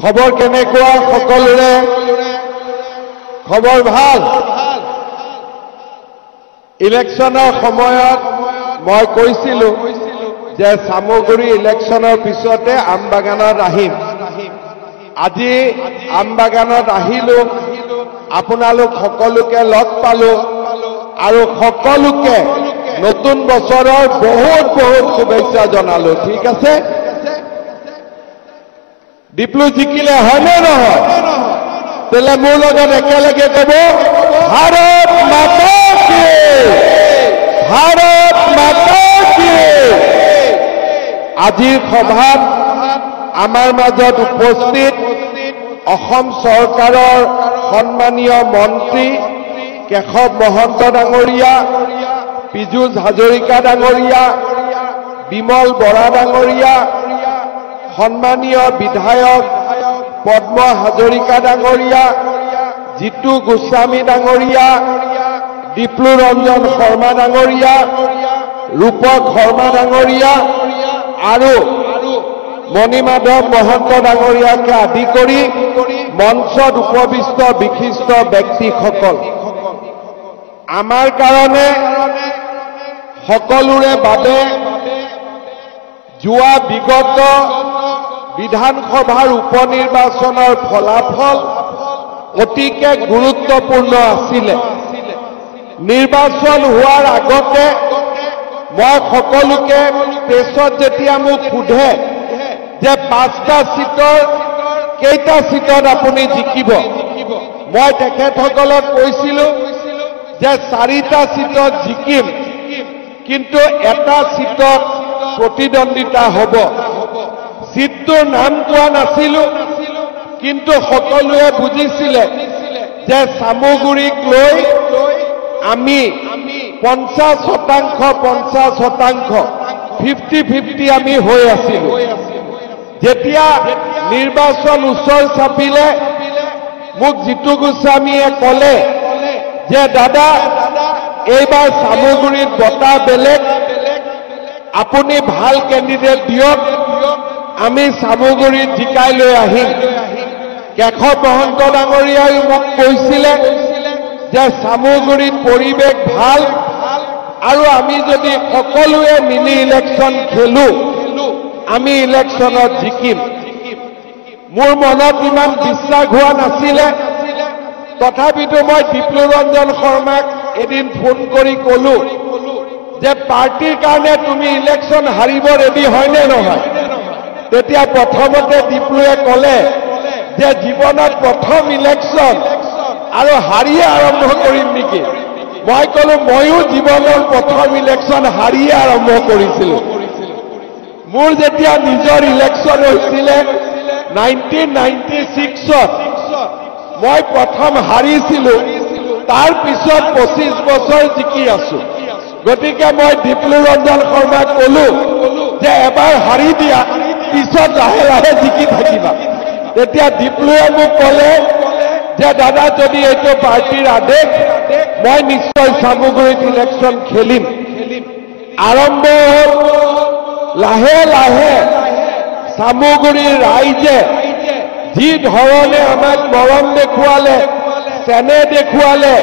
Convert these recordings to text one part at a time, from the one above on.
খবৰ কেনেকুৱা সকলোৰে খবৰ ভাল ইলেকশনৰ সময়ত মই কৈছিলো যে সামগুৰি ইলেকশনৰ পিছতে আমবাগানত আহিম আজি আমবাগানত আহিলো আপোনালোক সকলোকে লগ পালো আৰু সকলোকে নতুন বছৰৰ বহুত বহুত শুভেচ্ছা জনালো ঠিক আছে ডিপ্লু জিকিলে হয়নে নহয় তেলে মোৰ লগত একেলগে ক'ব ভাৰত মাতা কি ভাৰত মাতা কি আজিৰ সভাত আমাৰ মাজত উপস্থিত অসম চৰকাৰৰ সন্মানীয় মন্ত্ৰী কেশৱ মহন্ত ডাঙৰীয়া পীযুষ হাজৰিকা ডাঙৰীয়া বিমল বৰা ডাঙৰীয়া সন্মানীয় বিধায়ক পদ্ম হাজৰিকা ডাঙৰীয়া জিতু গোস্বামী ডাঙৰীয়া ডিপ্লু ৰঞ্জন শৰ্মা ডাঙৰীয়া ৰূপক শৰ্মা ডাঙৰীয়া আৰু মণিমাধৱ মহন্ত ডাঙৰীয়াকে আদি কৰি মঞ্চত উপবিষ্ট বিশিষ্ট ব্যক্তিসকল আমাৰ কাৰণে সকলোৰে বাবে যোৱা বিগত বিধানসভাৰ উপনিৰ্বাচনৰ ফলাফল অতিকে গুৰুত্বপূৰ্ণ আছিল নিৰ্বাচন হোৱাৰ আগতে মই সকলোকে প্ৰেছত যেতিয়া মোক সোধে যে 5টা সিটৰ কেইটা সিটত আপুনি জিকিব মই তেখেতসকলক কৈছিলো যে 4টা সিটত জিকিম কিন্তু এটা সিটত প্ৰতিদ্বন্দ্বিতা হ'ব সিটটোৰ নাম কোৱা নাছিলো কিন্তু সকলোৱে বুজিছিলে যে সামগুৰিক লৈ আমি 50% 50-50 আমি হৈ আছিলো যেতিয়া নিৰ্বাচন ওচৰ চাপিলে মোক জিতু গোস্বামীয়ে ক'লে যে দাদা এইবাৰ সামগুৰিত বটা বেলেগ আপুনি ভাল কেণ্ডিডেট দিয়ক আমি সামগুৰিত জিকাই লৈ আহিম কেশৱ মহন্ত ডাঙৰীয়াই মোক কৈছিলে যে সামগুৰিত পৰিৱেশ ভাল আৰু আমি যদি সকলোৱে মিলি ইলেকশন খেলো আমি ইলেকশনত জিকিম মোৰ মনত ইমান বিশ্বাস হোৱা নাছিলে তথাপিতো মই ডিপ্লু ৰঞ্জন শৰ্মাক এদিন ফোন কৰি ক'লো যে পাৰ্টিৰ কাৰণে তুমি ইলেকশন হাৰিব ৰেডি হয়নে নহয় তেতিয়া প্ৰথমতে ডিপ্লুৱে ক'লে যে জীৱনত প্ৰথম ইলেকশন আৰু হাৰিয়ে আৰম্ভ কৰিম নেকি মই ক'লো ময়ো জীৱনৰ প্ৰথম ইলেকশন হাৰিয়ে আৰম্ভ কৰিছিলো মোৰ যেতিয়া নিজৰ ইলেকশন হৈছিলে 1996ত মই প্ৰথম হাৰিছিলো তাৰ পিছত 25 বছৰ জিকি আছো গতিকে মই ডিপ্লু ৰঞ্জন শৰ্মাক ক'লো যে এবাৰ হাৰি দিয়া পিছত লাহে লাহে জিকি থাকিবা তেতিয়া ডিপ্লুৱে মোক ক'লে যে দাদা যদি এইটো পাৰ্টিৰ আদেশ মই নিশ্চয় সামগুৰিত ইলেকশন খেলিম আৰম্ভ হ'ল লাহে লাহে সামগুৰিৰ ৰাইজে যি ধৰণে আমাক মৰম দেখুৱালে চেনেহ দেখুৱালে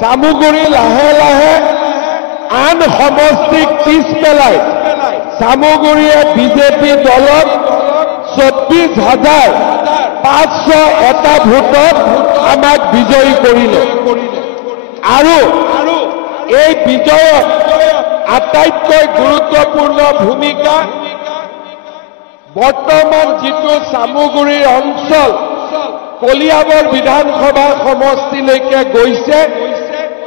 সামগুৰি লাহে লাহে আন সমষ্টিক পিছ পেলাই সামগুৰিয়ে বিজেপি দলক 24,500 এটা ভোটত আমাক বিজয়ী কৰিলে আৰু এই বিজয়ত আটাইতকৈ গুৰুত্বপূৰ্ণ ভূমিকা বৰ্তমান যিটো সামগুৰিৰ অঞ্চল কলিয়াবৰ বিধানসভা সমষ্টিলৈকে গৈছে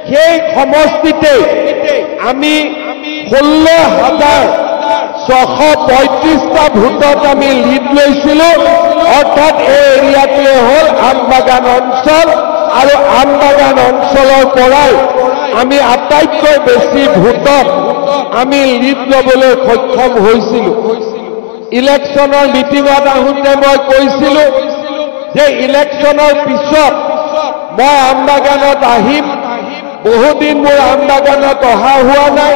সেই সমষ্টিতে আমি 16,635টা ভোটত আমি লিড লৈছিলো অৰ্থাৎ এই এৰিয়াটোৱে হ'ল আমবাগান অঞ্চল আৰু আমবাগান অঞ্চলৰ পৰাই আমি আটাইতকৈ বেছি ভোটত আমি লিড ল'বলৈ সক্ষম হৈছিলো ইলেকশনৰ মিটিঙত আহোঁতে মই কৈছিলো যে ইলেকশনৰ পিছত মই আমবাগানত আহিম বহুদিন মোৰ আমবাগানত অহা হোৱা নাই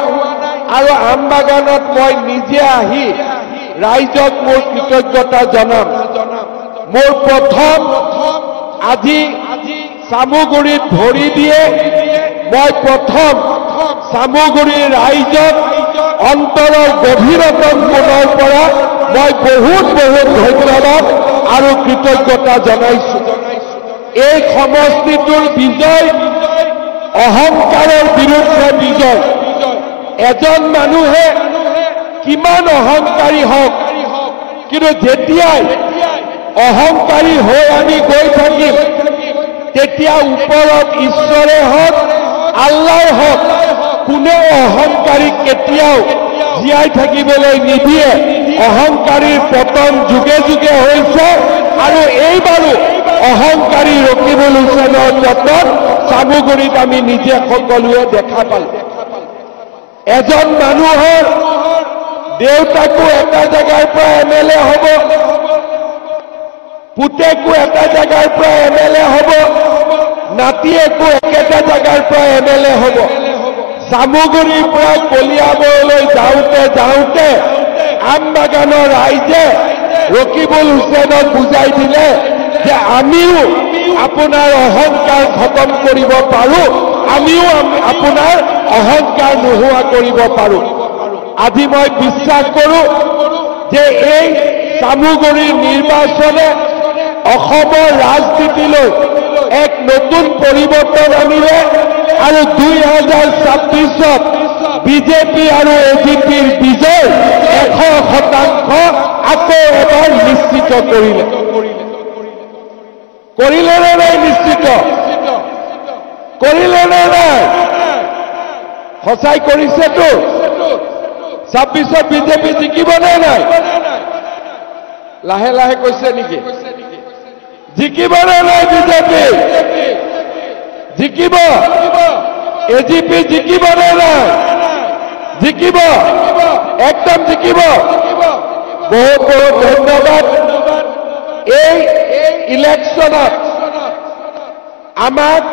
আৰু আমবাগানত মই নিজে আহি ৰাইজক মোৰ কৃতজ্ঞতা জনাম মোৰ প্ৰথম আজি চামুগুৰিত ভৰি দিয়ে মই প্ৰথম চামুগুৰিৰ ৰাইজক অন্তৰৰ গভীৰতম কোণৰ পৰা মই বহুত ধন্যবাদ আৰু কৃতজ্ঞতা জনাইছো। এই সমষ্টিটোৰ বিজয় অহংকাৰৰ বিৰুদ্ধে বিজয়। এজন মানুহে কিমান অহংকাৰী হওক, কিন্তু যেতিয়াই অহংকাৰী হৈ আমি গৈ থাকিম তেতিয়া ওপৰত ঈশ্বৰে হওক আল্লাই হওক কোনে অহংকাৰীক কেতিয়াও জীয়াই থাকিবলৈ নিদিয়ে। অহংকাৰীৰ পতন যুগে যুগে হৈছে আৰু এইবাৰো অহংকাৰী ৰকিবুল হুছেইনৰ পতন চামুগুৰিত আমি নিজে সকলোৱে দেখা পালো। এজন মানুহৰ দেউতাকো এটা জেগাৰ পৰা এমএলএ হ'ব, পুতেকো এটা জেগাৰ পৰা এমএলএ হ'ব, নাতিয়েকো একেটা জেগাৰ পৰা এমএলএ হ'ব। চামুগুৰিৰ পৰা কলিয়াবৰলৈ যাওঁতে আমবাগানৰ ৰাইজে ৰকিবুল হুছেইনক বুজাই দিলে যে আমিও আপোনাৰ অহংকাৰ খতম কৰিব পাৰোঁ, আমিও আপোনাৰ অহংকাৰ নোহোৱা কৰিব পাৰোঁ। আজি মই বিশ্বাস কৰোঁ যে এই চামুগুৰিৰ নিৰ্বাচনে অসমৰ ৰাজনীতিলৈ এক নতুন পৰিৱৰ্তন আনিলে আৰু 2026ত বিজেপি আৰু এজিপিৰ বিজয় 100% আকৌ এবাৰ নিশ্চিত কৰিলে নে নাই? নিশ্চিত কৰিলে নে নাই? সঁচাই কৰিছেতো। 26ত বিজেপি জিকিব নে নাই? লাহে লাহে কৈছে নেকি? জিকিব নে নাই? বিজেপি জিকিব। এজিপি জিকিব নে নাই? জিকিব, একদম জিকিব। বহুত ধন্যবাদ। এই ইলেকশ্যনত আমাক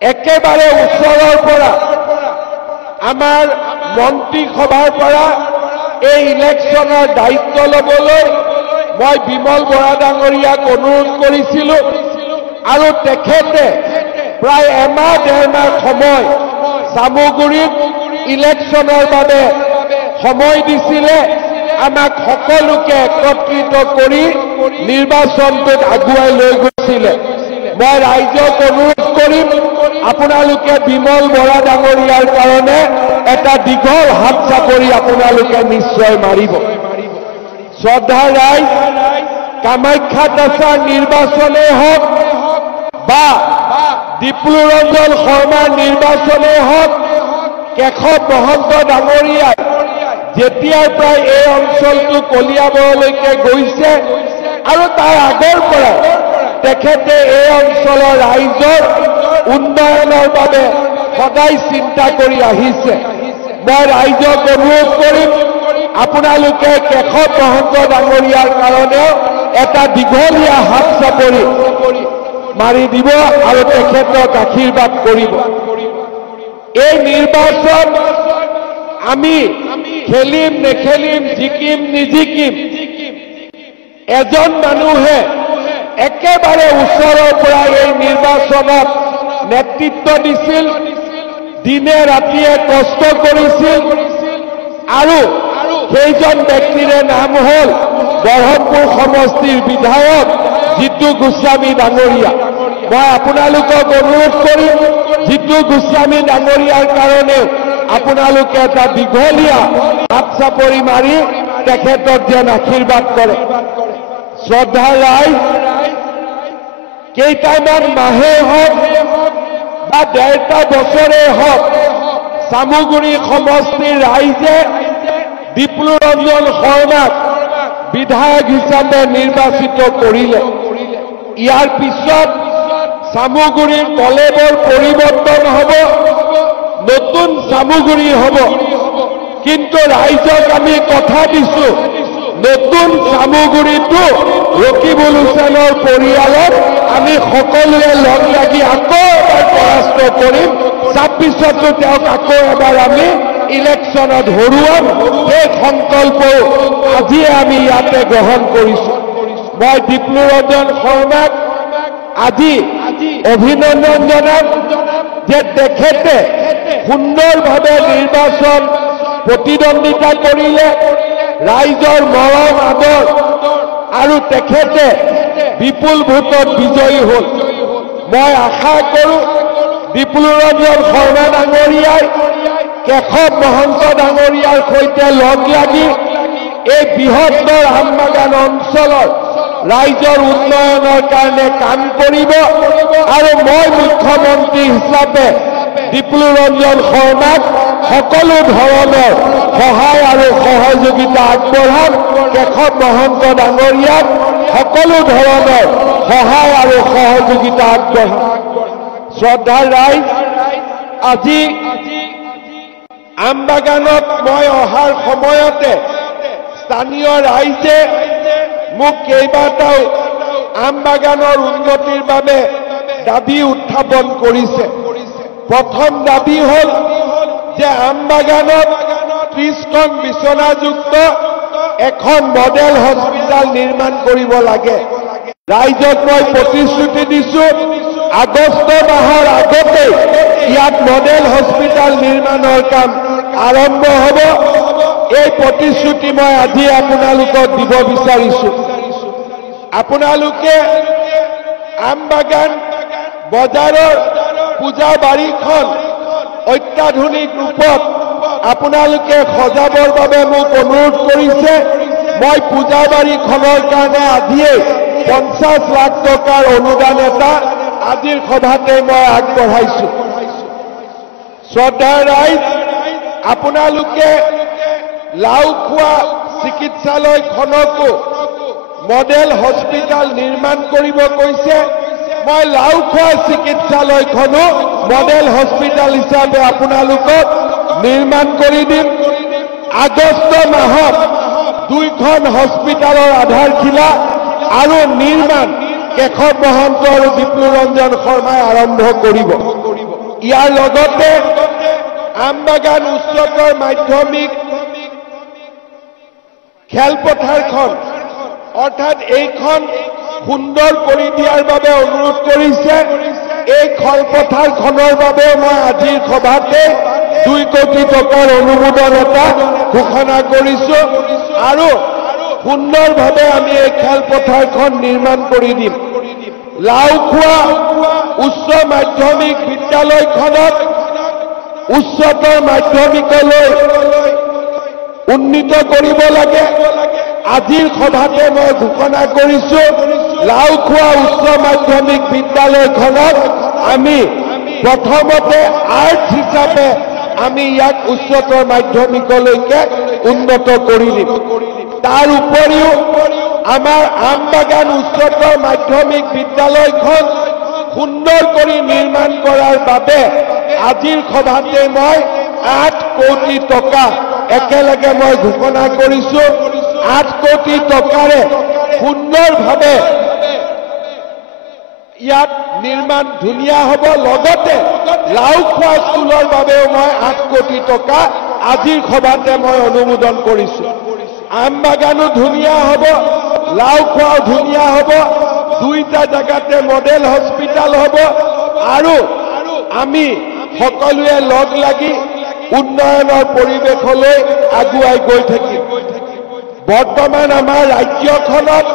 একেবাৰে ওচৰৰ পৰা আমাৰ মন্ত্ৰীসভাৰ পৰা এই ইলেকশ্যনৰ দায়িত্ব ল'বলৈ মই বিমল বৰা ডাঙৰীয়াক অনুৰোধ কৰিছিলোঁ আৰু তেখেতে প্ৰায় এমাহ ডেৰমাহ সময় চামুগুৰিত ইলেকশ্যনৰ বাবে সময় দিছিলে। আমাক সকলোকে একত্ৰিত কৰি নিৰ্বাচনটোত আগুৱাই লৈ গৈছিলে। মই ৰাইজক অনুৰোধ কৰিম আপোনালোকে বিমল বৰা ডাঙৰীয়াৰ কাৰণে এটা দীঘল হাত চাপৰি আপোনালোকে নিশ্চয় মাৰিব। শ্ৰদ্ধা ৰাইজ, কামাখ্যাত আছাৰ নিৰ্বাচনেই হওক বা ডিপ্লুৰঞ্জন শৰ্মাৰ নিৰ্বাচনেই হওক, কেশৱ মহন্ত ডাঙৰীয়াই যেতিয়াৰ পৰাই এই অঞ্চলটো কলিয়াবৰলৈকে গৈছে আৰু তাৰ আগৰ পৰা তেখেতে এই অঞ্চলৰ ৰাইজৰ উন্নয়নৰ বাবে সদায় চিন্তা কৰি আহিছে। মই ৰাইজক অনুৰোধ কৰিম আপোনালোকে কেশৱ মহন্ত ডাঙৰীয়াৰ কাৰণেও এটা দীঘলীয়া হাত চাপৰি মাৰি দিব আৰু তেখেতক আশীৰ্বাদ কৰিব। এই নিৰ্বাচন আমি খেলিম নেখেলিম, জিকিম নিজিকিম, এজন মানুহে একেবাৰে ওচৰৰ পৰা এই নিৰ্বাচনত নেতৃত্ব দিছিল, দিনে ৰাতিয়ে কষ্ট কৰিছিল আৰু সেইজন ব্যক্তিৰে নাম হ'ল বৰহমপুৰ সমষ্টিৰ বিধায়ক জিতু গোস্বামী ডাঙৰীয়া। মই আপোনালোকক অনুৰোধ কৰিম জিতু গোস্বামী ডাঙৰীয়াৰ কাৰণেও আপোনালোকে এটা দীঘলীয়া হাত চাপৰি মাৰি তেখেতক যেন আশীৰ্বাদ কৰে। শ্ৰদ্ধা ৰাইজ, কেইটামান মাহে হওক বা ডেৰটা বছৰে হওক চামুগুৰি সমষ্টিৰ ৰাইজে ডিপ্লুৰঞ্জন শৰ্মাক বিধায়ক হিচাপে নিৰ্বাচিত কৰিলে। ইয়াৰ পিছত চামুগুৰিৰ কলেবৰ পৰিৱৰ্তন হ'ব, নতুন চামুগুৰি হ'ব। কিন্তু ৰাইজক আমি কথা দিছো নতুন চামুগুৰিটো ৰকিবুল হুছেইনৰ পৰিয়ালত আমি সকলোৱে লগ লাগি আকৌ এবাৰ পৰাস্ত কৰিম। 26তো তেওঁক আকৌ এবাৰ আমি ইলেকশ্যনত হৰুৱাম। সেই সংকল্প আজিয়ে আমি ইয়াতে গ্ৰহণ কৰিছো। মই দীপলু ৰঞ্জন শৰ্মাক আজি অভিনন্দন জনাম যে তেখেতে সুন্দৰভাৱে নিৰ্বাচন প্ৰতিদ্বন্দ্বিতা কৰিলে ৰাইজৰ মৰম আদৰ আৰু তেখেতে বিপুল ভোটত বিজয়ী হ'ল মই আশা কৰোঁ দীপলু ৰঞ্জন শৰ্মা ডাঙৰীয়াই কেশৱ মহন্ত ডাঙৰীয়াৰ সৈতে লগ লাগি এই বৃহত্তৰ আমবাগান অঞ্চলৰ ৰাইজৰ উন্নয়নৰ কাৰণে কাম কৰিব আৰু মই মুখ্যমন্ত্ৰী হিচাপে দীপলু ৰঞ্জন শৰ্মাক সকলো ধৰণৰ সহায় আৰু সহযোগিতা আগবঢ়াম কেশৱ মহন্ত ডাঙৰীয়াক সকলো ধৰণৰ সহায় আৰু সহযোগিতা আগবঢ়াম শ্ৰদ্ধাৰ ৰাইজ আজি আমবাগানত মই অহাৰ সময়তে স্থানীয় ৰাইজে মোক কেইবাটাও আমবাগানৰ উন্নতিৰ বাবে দাবী উত্থাপন কৰিছে প্ৰথম দাবী হ'ল যে আমবাগানত 30খন বিচনাযুক্ত এখন মডেল হস্পিটাল নিৰ্মাণ কৰিব লাগে ৰাইজক মই প্ৰতিশ্ৰুতি দিছোঁ আগষ্ট মাহৰ আগতে ইয়াত মডেল হস্পিটাল নিৰ্মাণৰ কাম আৰম্ভ হ'ব এই প্ৰতিশ্ৰুতি মই আজি আপোনালোকক দিব বিচাৰিছোঁ আপোনালোকে আমবাগান বজাৰৰ পূজা বাৰীখন অত্যাধুনিক ৰূপত আপোনালোকে সজাবৰ বাবে মোক অনুৰোধ কৰিছে মই পূজা বাৰীখনৰ কাৰণে আজিয়েই 50 লাখ টকাৰ অনুদান এটা আজিৰ সভাতে মই আগবঢ়াইছোঁ শ্ৰদ্ধাৰ ৰাইজ আপোনালোকে লাওখোৱা চিকিৎসালয়খনকো মডেল হস্পিটাল নিৰ্মাণ কৰিব কৈছে মই লাওখোৱা চিকিৎসালয়খনো মডেল হস্পিটাল হিচাপে আপোনালোকক নিৰ্মাণ কৰি দিম আগষ্ট মাহত 2খন হস্পিটালৰ আধাৰশিলা আৰু নিৰ্মাণ কেশৱ মহন্ত আৰু দীপলু ৰঞ্জন শৰ্মাই আৰম্ভ কৰিব ইয়াৰ লগতে আমবাগান উচ্চতৰ মাধ্যমিক খেলপথাৰখন অৰ্থাৎ এইখন সুন্দৰ কৰি দিয়াৰ বাবে অনুৰোধ কৰিছে এই খেলপথাৰখনৰ বাবে মই আজিৰ সভাতে 2 কোটি টকাৰ অনুমোদন এটা ঘোষণা কৰিছোঁ আৰু সুন্দৰভাৱে আমি এই খেলপথাৰখন নিৰ্মাণ কৰি দিম লাওখোৱা উচ্চ মাধ্যমিক বিদ্যালয়খনত উচ্চতৰ মাধ্যমিকলৈ উন্নীত কৰিব লাগে আজিৰ সভাতে মই ঘোষণা কৰিছোঁ লাওখোৱা উচ্চ মাধ্যমিক বিদ্যালয়খনত আমি প্ৰথমতে আৰ্টছ হিচাপে আমি ইয়াক উচ্চতৰ মাধ্যমিকলৈকে উন্নত কৰি দিম তাৰ উপৰিও আমাৰ আমবাগান উচ্চতৰ মাধ্যমিক বিদ্যালয়খন সুন্দৰ কৰি নিৰ্মাণ কৰাৰ বাবে আজিৰ সভাতে মই 8 কোটি টকা একেলগে মই ঘোষণা কৰিছোঁ 8 কোটি টকাৰে সুন্দৰভাৱে ইয়াত নিৰ্মাণ ধুনীয়া হ'ব লগতে লাওখোৱা স্কুলৰ বাবেও মই 8 কোটি টকা আজিৰ সভাতে মই অনুমোদন কৰিছোঁ আমবাগানো ধুনীয়া হ'ব লাওখোৱাও ধুনীয়া হ'ব দুইটা জায়গাতে মডেল হস্পিটাল হ'ব আৰু আমি সকলোৱে লগ লাগি উন্নয়নৰ পৰিৱেশলৈ আগুৱাই গৈ থাকিম বৰ্তমান আমাৰ ৰাজ্যখনত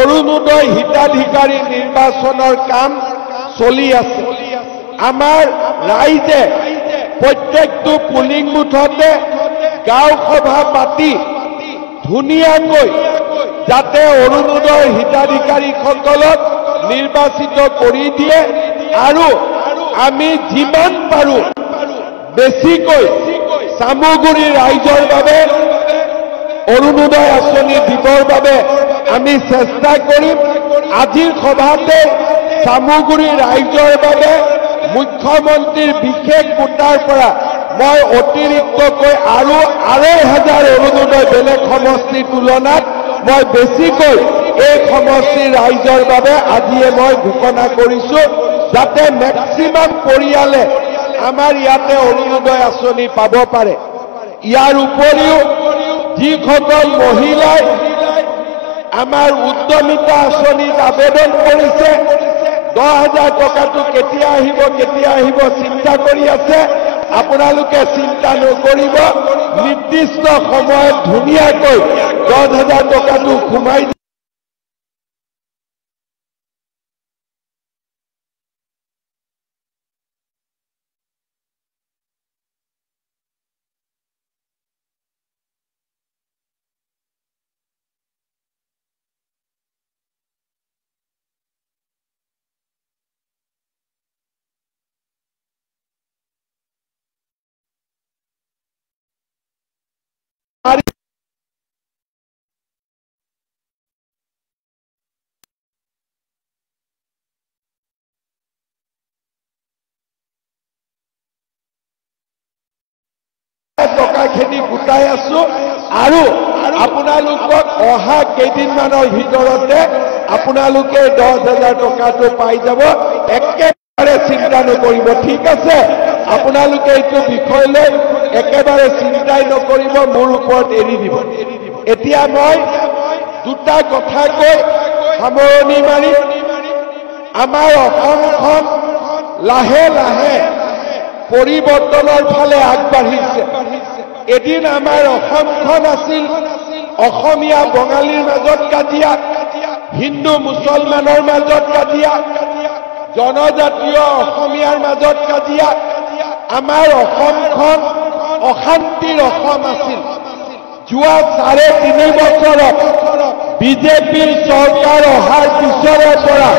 অৰুণোদয় হিতাধিকাৰী নিৰ্বাচনৰ কাম চলি আছে আমাৰ ৰাইজে প্ৰত্যেকটো পুলিং বুথতে গাঁও সভা পাতি ধুনীয়াকৈ যাতে অৰুণোদয় হিতাধিকাৰীসকলক নিৰ্বাচিত কৰি দিয়ে আৰু আমি যিমান পাৰোঁ বেছিকৈ চামুগুৰি ৰাইজৰ বাবে অৰুণোদয় আঁচনি দিবৰ বাবে আমি চেষ্টা কৰিম আজিৰ সভাতে চামুগুৰি ৰাইজৰ বাবে মুখ্যমন্ত্ৰীৰ বিশেষ কোটাৰ পৰা মই অতিৰিক্তকৈ আৰু 2,500 অৰুণোদয় বেলেগ সমষ্টিৰ তুলনাত মই বেছিকৈ এই সমষ্টিৰ ৰাইজৰ বাবে আজিয়ে মই ঘোষণা কৰিছোঁ যাতে মেক্সিমাম পৰিয়ালে আমাৰ ইয়াতে অৰুণোদয় আঁচনি পাব পাৰে ইয়াৰ উপৰিও যিসকল মহিলাই আমাৰ উদ্যমিতা আঁচনিত আবেদন কৰিছে 10,000 টকাটো কেতিয়া আহিব চিন্তা কৰি আছে আপোনালোকে চিন্তা নকৰিব নিৰ্দিষ্ট সময়ত ধুনীয়াকৈ 10,000 টকাটো ঘুমাই টকাখিনি গোটাই আছো আৰু আপোনালোকক অহা কেইদিনমানৰ ভিতৰতে আপোনালোকে 10,000 টকাটো পাই যাব একেবাৰে চিন্তা নকৰিব ঠিক আছে আপোনালোকে এইটো বিষয় লৈ একেবাৰে চিন্তাই নকৰিব মোৰ ওপৰত এৰি দিব এতিয়া মই দুটা কথা কৈ সামৰণি মাৰি আমাৰ অসমখন লাহে লাহে পৰিৱৰ্তনৰ ফালে আগবাঢ়িছে এদিন আমাৰ অসমখন আছিল অসমীয়া বঙালীৰ মাজত কাজিয়া হিন্দু মুছলমানৰ মাজত কাজিয়া জনজাতীয় অসমীয়াৰ মাজত কাজিয়া আমাৰ অসমখন অশান্তিৰ অসম আছিল যোৱা 3.5 বছৰত বিজেপিৰ চৰকাৰ অহাৰ পিছৰে পৰা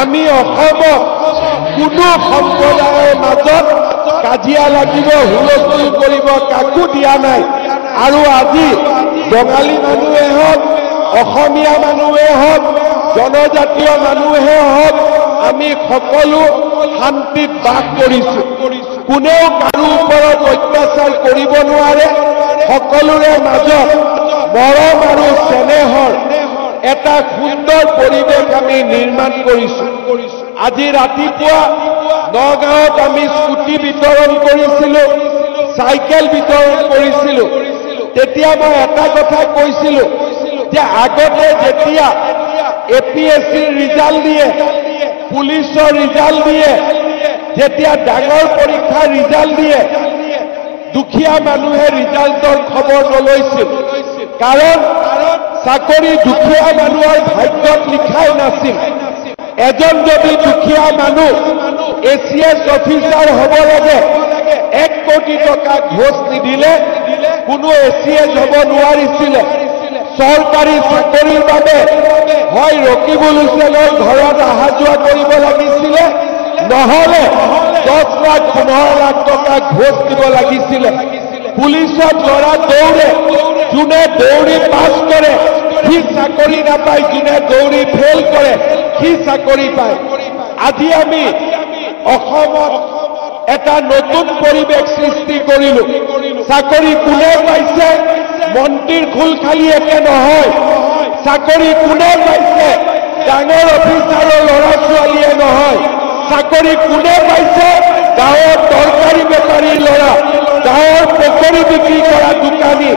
আমি অসমত কোনো সম্প্ৰদায়ৰ মাজত কাজিয়া লাগিব হুলস্থুল কৰিব কাকো দিয়া নাই আৰু আজি বঙালী মানুহে হওক অসমীয়া মানুহে হওক জনজাতীয় মানুহে হওক আমি সকলো শান্তিত বাস কৰিছো কোনেও কাৰো ওপৰত অত্যাচাৰ কৰিব নোৱাৰে সকলোৰে মাজত মৰম আৰু স্নেহৰ এটা সুন্দৰ পৰিৱেশ আমি নিৰ্মাণ কৰিছো আজি ৰাতিপুৱা নগাঁৱত আমি স্কুটি বিতৰণ কৰিছিলো চাইকেল বিতৰণ কৰিছিলো তেতিয়া মই এটা কথা কৈছিলো যে আগতে যেতিয়া এপিএছচিৰ ৰিজাল্ট দিয়ে পুলিচৰ ৰিজাল্ট দিয়ে যেতিয়া ডাঙৰ পৰীক্ষাৰ ৰিজাল্ট দিয়ে দুখীয়া মানুহে ৰিজাল্টৰ খবৰ নলৈছিল কাৰণ চাকৰি দুখীয়া মানুহৰ ভাগ্যত লিখাই নাছিল এজন যদি দুখীয়া মানুহ এচিএছ অফিচাৰ হ'ব লাগে 1 কোটি টকা ঘোষ নিদিলে কোনো এচিএছ হ'ব নোৱাৰিছিলে চৰকাৰী চাকৰিৰ বাবে হয় ৰকিবুল হুছেইনৰ ঘৰত অহা যোৱা কৰিব লাগিছিলে নহলে 10 লাখ 15 লাখ টকা ঘোষ দিব লাগিছিলে পুলিচত ল'ৰা দৌৰে যোনে দৌৰি পাছ কৰে সি চাকৰি নাপায় যোনে দৌৰি ফেল কৰে সি চাকৰি পায় আজি আমি অসমত এটা নতুন পৰিৱেশ সৃষ্টি কৰিলো চাকৰি কোনে পাইছে মন্ত্ৰীৰ খুল খালি একে নহয় চাকৰি কোনে পাইছে ডাঙৰ অফিচাৰৰ ল'ৰা ছোৱালীয়ে নহয় চাকৰি কোনে পাইছে গাঁৱৰ তৰকাৰী বেপাৰীৰ ল'ৰা গাঁৱৰ পকৰি বিক্ৰী কৰা দোকানী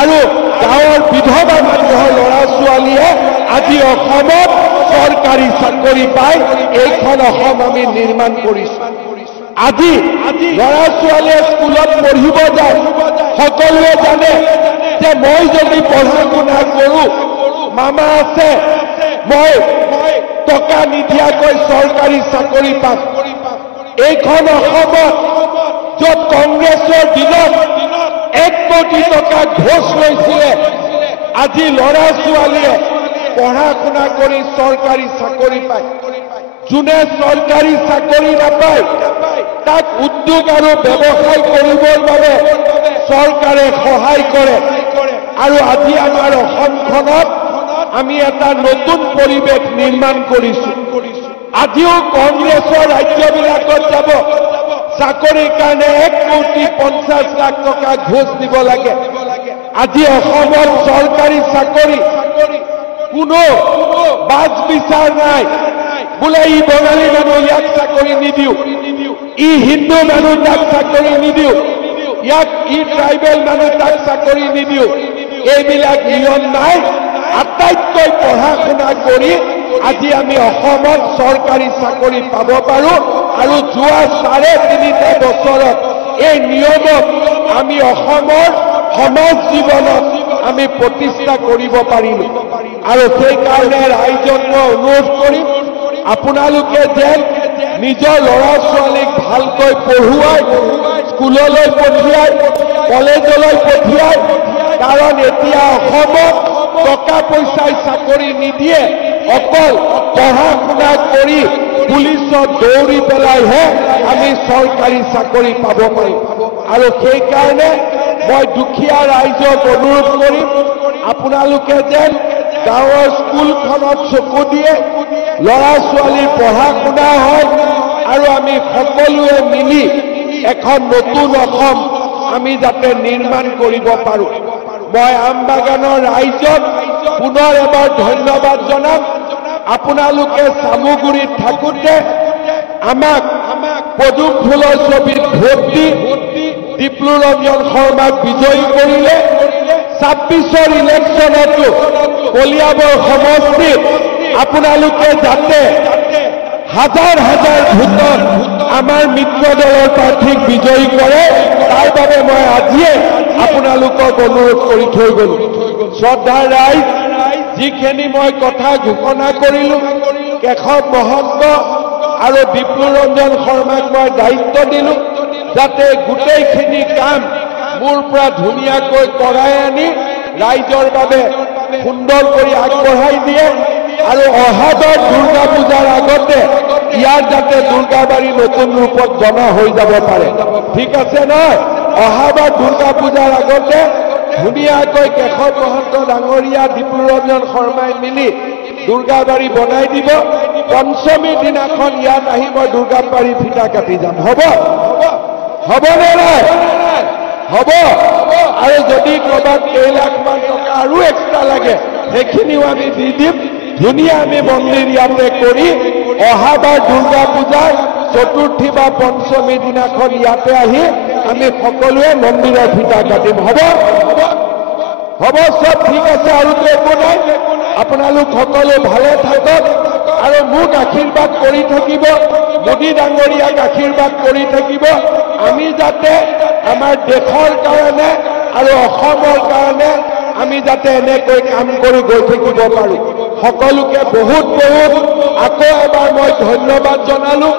আৰু গাঁৱৰ বিধৱা মানুহৰ ল'ৰা ছোৱালীয়ে আজি অসমত চৰকাৰী চাকৰি পাই এইখন অসম আমি নিৰ্মাণ কৰিছো আজি ল'ৰা ছোৱালীয়ে স্কুলত পঢ়িব যায় সকলোৱে জানে যে মই যদি পঢ়া শুনা কৰো মামা আছে মই টকা নিদিয়াকৈ চৰকাৰী চাকৰি পাম এইখন অসমত য'ত কংগ্ৰেছৰ দিনত 1 কোটি টকা ঘোষ লৈছিলে আজি ল'ৰা ছোৱালীয়ে পঢ়া শুনা কৰি চৰকাৰী চাকৰি পায় যোনে চৰকাৰী চাকৰি নাপায় তাক উদ্যোগ আৰু ব্যৱসায় কৰিবৰ বাবে চৰকাৰে সহায় কৰে আৰু আজি আমাৰ অসমখনত আমি এটা নতুন পৰিৱেশ নিৰ্মাণ কৰিছো আজিও কংগ্ৰেছৰ ৰাজ্যবিলাকত যাব চাকৰিৰ কাৰণে 1 কোটি 50 লাখ টকা ঘোষ দিব লাগে আজি অসমত চৰকাৰী চাকৰি কোনো বাজ বিচাৰ নাই বোলে ই বঙালী মানুহ ইয়াক চাকৰি নিদিওঁ ই হিন্দু মানুহ তাক চাকৰি নিদিওঁ ইয়াক ই ট্ৰাইবেল মানুহ তাক চাকৰি নিদিওঁ এইবিলাক নিয়ম নাই আটাইতকৈ পঢ়া শুনা কৰি আজি আমি অসমত চৰকাৰী চাকৰি পাব পাৰো আৰু যোৱা 3.5 বছৰত এই নিয়মক আমি অসমৰ সমাজ জীৱনত আমি প্ৰতিষ্ঠা কৰিব পাৰিলো আৰু সেই কাৰণে ৰাইজক মই অনুৰোধ কৰিম আপোনালোকে যেন নিজৰ ল'ৰা ছোৱালীক ভালকৈ পঢ়ুৱাই স্কুললৈ পঠিয়াই কলেজলৈ পঠিয়াই কাৰণ এতিয়া অসমত টকা পইচাই চাকৰি নিদিয়ে অকল পঢ়া শুনা কৰি পুলিচত দৌৰি পেলাইহে আমি চৰকাৰী চাকৰি পাব পাৰিম আৰু সেইকাৰণে মই দুখীয়া ৰাইজক অনুৰোধ কৰিম আপোনালোকে যেন গাঁৱৰ স্কুলখনত চকু দিয়ে ল'ৰা ছোৱালীৰ পঢ়া শুনা হয় আৰু আমি সকলোৱে মিলি এখন নতুন অসম আমি যাতে নিৰ্মাণ কৰিব পাৰো মই আমবাগানৰ ৰাইজক পুনৰ এবাৰ ধন্যবাদ জনাম আপোনালোকে চামুগুৰিত থাকোঁতে আমাক পদুম ফুলৰ ছবিত ভোট দি ডিপ্লুৰঞ্জন শৰ্মাক বিজয়ী কৰিলে 26ৰ ইলেকশ্যনতো কলিয়াবৰ সমষ্টিত আপোনালোকে যাতে হাজাৰ হাজাৰ ভোটত আমাৰ মিত্ৰ দলৰ প্ৰাৰ্থীক বিজয়ী কৰে তাৰ বাবে মই আজিয়ে আপোনালোকক অনুৰোধ কৰি থৈ গলো শ্ৰদ্ধাৰ ৰাইজ যিখিনি মই কথা ঘোষণা কৰিলো কেশৱ মহন্ত আৰু ডিপ্লুৰঞ্জন শৰ্মাক মই দায়িত্ব দিলো যাতে গোটেইখিনি কাম মোৰ পৰা ধুনীয়াকৈ কৰাই আনি ৰাইজৰ বাবে সুন্দৰ কৰি আগবঢ়াই দিয়ে আৰু অহাবাৰ দুৰ্গা পূজাৰ আগতে ইয়াৰ যাতে দুৰ্গাবাৰী নতুন ৰূপত জমা হৈ যাব পাৰে ঠিক আছে নহয় অহাবাৰ দুৰ্গা পূজাৰ আগতে ধুনীয়াকৈ কেশৱ মহন্ত ডাঙৰীয়া ডিপ্লুৰঞ্জন শৰ্মাই মিলি দুৰ্গাবাৰী বনাই দিব পঞ্চমী দিনাখন ইয়াত আহি মই দুৰ্গাবাৰী ফিটা কাটি যাম হ'বনে নাই হ'ব আৰু যদি ক'ৰবাত কেইলাখমান টকা আৰু এক্সট্ৰা লাগে সেইখিনিও আমি দি দিম ধুনীয়া আমি মন্দিৰ ইয়াতে কৰি অহাবাৰ দুৰ্গা পূজাৰ চতুৰ্থী বা পঞ্চমী দিনাখন ইয়াতে আহি আমি সকলোৱে মন্দিৰৰ ফিটা কাটিম হ'ব চব ঠিক আছে আৰুতো একো নাই আপোনালোক সকলো ভালে থাকক আৰু মোক আশীৰ্বাদ কৰি থাকিব মোদী ডাঙৰীয়াক আশীৰ্বাদ কৰি থাকিব আমি যাতে আমাৰ দেশৰ কাৰণে আৰু অসমৰ কাৰণে আমি যাতে এনেকৈ কাম কৰি গৈ থাকিব পাৰো সকলোকে বহুত আকৌ এবাৰ মই ধন্যবাদ জনালো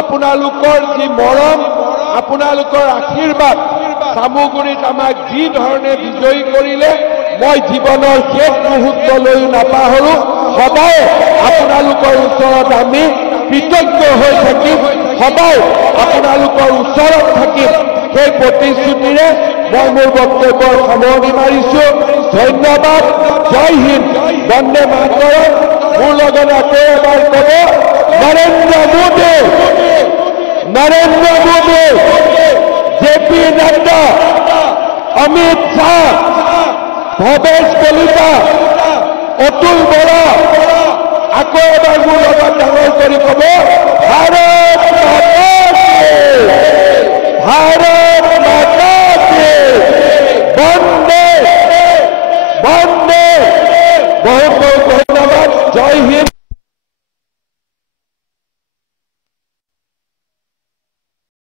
আপোনালোকৰ যি মৰম আপোনালোকৰ আশীৰ্বাদ চামুগুৰিত আমাক যি ধৰণে বিজয়ী কৰিলে মই জীৱনৰ শেষ মুহূৰ্তলৈ নাপাহৰো সদায় আপোনালোকৰ ওচৰত আমি কৃতজ্ঞ হৈ থাকিম সদায় আপোনালোকৰ ওচৰত থাকিম সেই প্ৰতিশ্ৰুতিৰে মই মোৰ বক্তব্যৰ সামৰণি মাৰিছো ধন্যবাদ জয় হিন্দ বন্দে মাতৰম মোৰ লগত আকৌ এবাৰ ক'ব নৰেন্দ্ৰ মোদী JP নাড্ডা অমিত শাহ ভৱেশ কলিতা অতুল বৰা আকৌ এবাৰ মোৰ লগত ডাঙৰ কৰি ক'ব ভাৰত